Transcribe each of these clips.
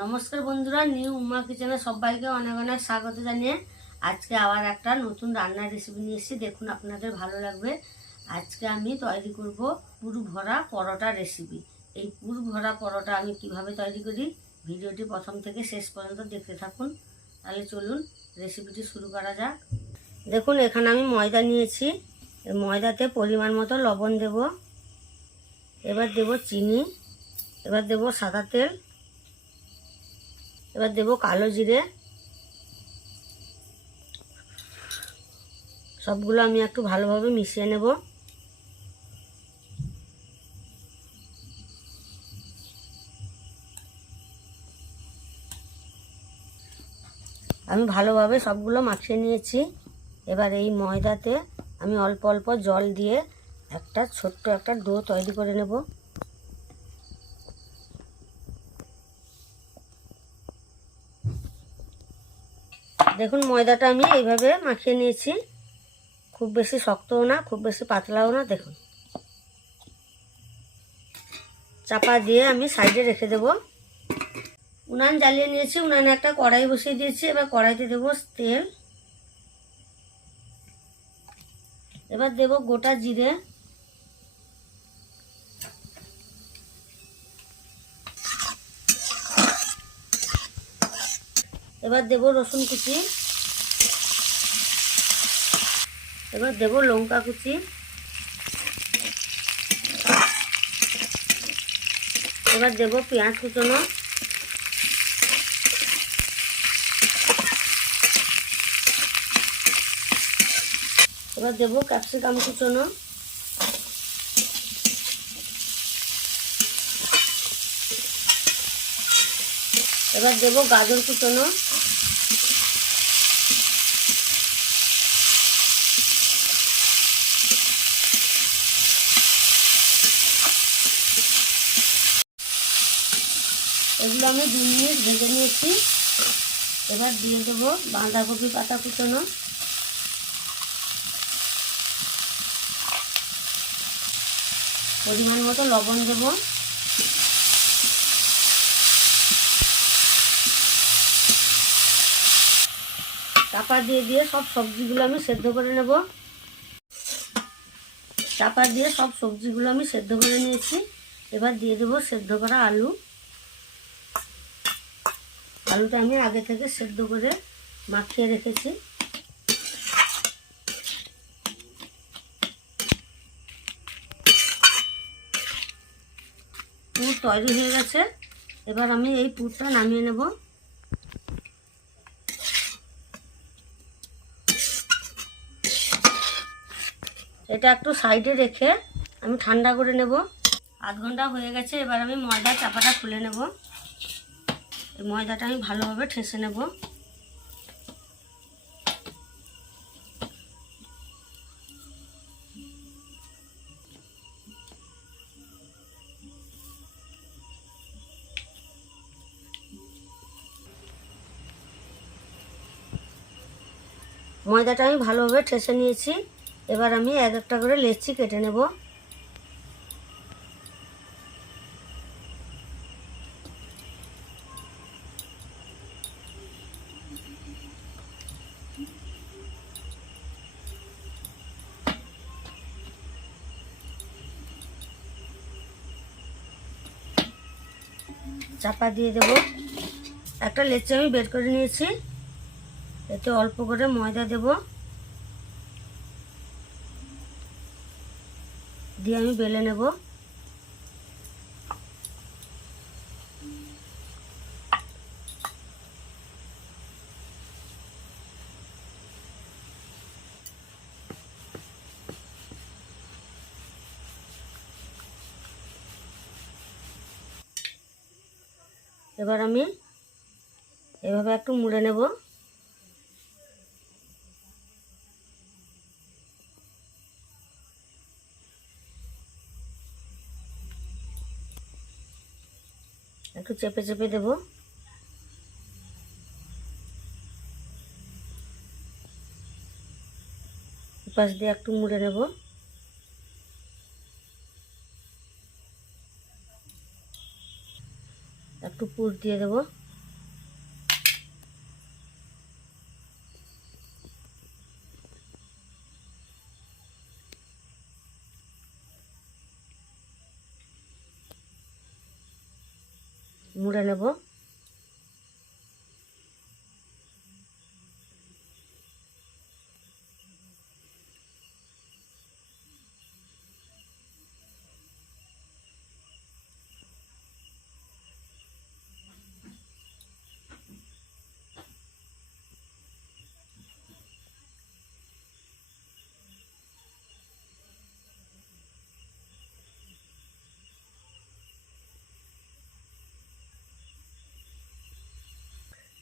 নমস্কার বন্ধুরা, নিউ উমা কিচেনে সবাইকে অনেক অনেক স্বাগত জানিয়ে আজকে আবার একটা নতুন রান্নার রেসিপি নিয়ে এসেছি। দেখুন, আপনাদের ভালো লাগবে। আজকে আমি তৈরি করব পুর ভরা পরোটা রেসিপি। এই পুর ভরা পরোটা আমি কিভাবে তৈরি করি, ভিডিওটি প্রথম থেকে শেষ পর্যন্ত দেখতে থাকুন। তাহলে চলুন রেসিপিটি শুরু করা যাক। দেখুন, এখানে আমি ময়দা নিয়েছি। এই ময়দাতে পরিমাণ মতো লবণ দেব, এবার দেব চিনি, এবার দেব সাদা তেল, এবার দেব কালো জিরে। সবগুলো আমি একটু ভালোভাবে মিশিয়ে নেব। আমি ভালোভাবে সবগুলো মাখিয়ে নিয়েছি। এবার এই ময়দাতে আমি অল্প অল্প জল দিয়ে একটা ছোট্ট একটা ডো তৈরি করে নেব। দেখুন, ময়দাটা আমি এইভাবে মাখিয়ে নিয়েছি। খুব বেশি শক্তও না, খুব বেশি পাতলাও না। দেখুন, চাপা দিয়ে আমি সাইডে রেখে দেব। উনান জ্বালিয়ে নিয়েছি, উনানে একটা কড়াই বসিয়ে দিয়েছি। এবার কড়াইতে দেব তেল, এবার দেব গোটা জিরে, এবার দেব রসুন কুচি, এবার দেব লঙ্কা কুচি, এবার দেব পেঁয়াজ কুচনো, এবার দেব ক্যাপসিকাম কুচনো, এবার দেব গাজর কুচনো, এগুলো আমি 2 মিনিট ভেজে নিয়েছি। এবার দিয়ে দেবো বাঁধাকপি পাতা কুচনো, পরিমাণ মতো লবণ দেব, চাপা দিয়ে সব সবজিগুলো আমি সেদ্ধ করে নেব। চাপা দিয়ে সব সবজিগুলো আমি সেদ্ধ করে নিয়েছি। এবার দিয়ে দেবো সেদ্ধ করা আলু। আলুটা আমি আগে থেকে সেদ্ধ করে মাখিয়ে রেখেছি। পুর তৈরি হয়ে গেছে। এবার আমি এই পুরটা নামিয়ে নেব। এটা একটু সাইডে রেখে আমি ঠান্ডা করে নেব। আধ ঘন্টা হয়ে গেছে। এবার আমি ময়দার চাপাটা খুলে নেব। এই ময়দাটা আমি ভালোভাবে ঠেসে নেব। ময়দাটা আমি ভালোভাবে ঠেসে নিয়েছি। এবার আমি এক একটা করে লেচি কেটে নেব। চাপা দিয়ে দেব। একটা লেচি আমি বের করে নিয়েছি। এতে অল্প করে ময়দা দেব, দিয়ে আমি বেলে নেব। এবার আমি এভাবে একটু মুড়ে নেব। একটু চেপে চেপে দেব। পাশ দিয়ে একটু মুড়ে নেব। একটু পুর দিয়ে দেব। মুড়ে নেব।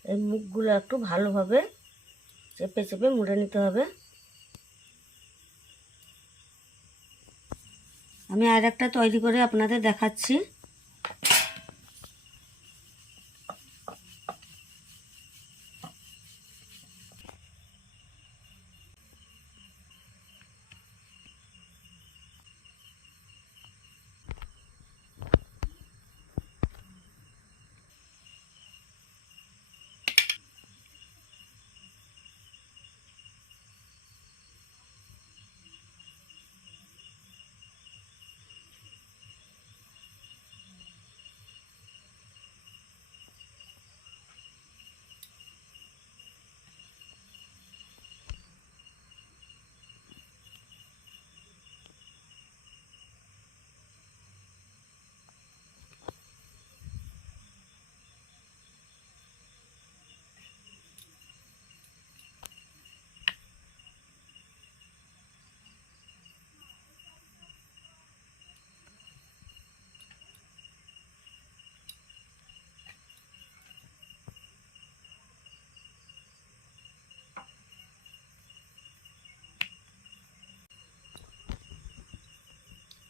এই মুখগুলো একটু ভালোভাবে চেপে চেপে মুড়ে নিতে হবে। আমি আর একটা তৈরি করে আপনাদের দেখাচ্ছি।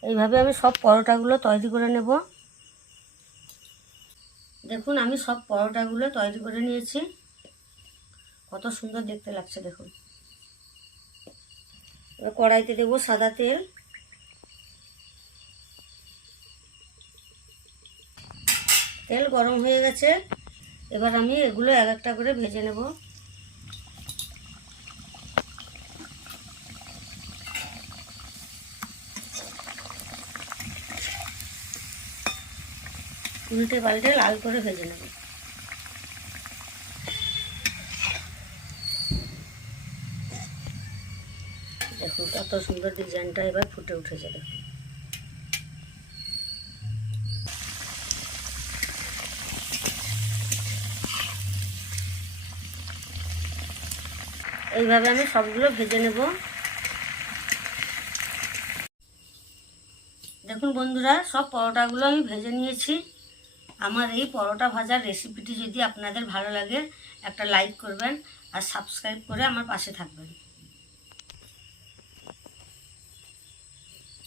এইভাবে আমি সব পরোটাগুলো তৈরি করে নেব। দেখুন আমি সব পরোটাগুলো তৈরি করে নিয়েছি, কত সুন্দর দেখতে লাগছে দেখুন। এবার কড়াইতে দেবো সাদা তেল। তেল গরম হয়ে গেছে, এবার আমি এগুলো এক একটা করে ভেজে নেব। উল্টে পাল্টে লাল করে ভেজে নেব। দেখুন কত সুন্দর ডিজাইনটা এবার ফুটে উঠেছে দেখুন। এইভাবে আমি সবগুলো ভেজে নেব। দেখুন বন্ধুরা, সব পরোটাগুলো আমি ভেজে নিয়েছি। আমার এই পরোটা ভাজার রেসিপিটি যদি আপনাদের ভালো লাগে একটা লাইক করবেন আর সাবস্ক্রাইব করে আমার পাশে থাকবেন।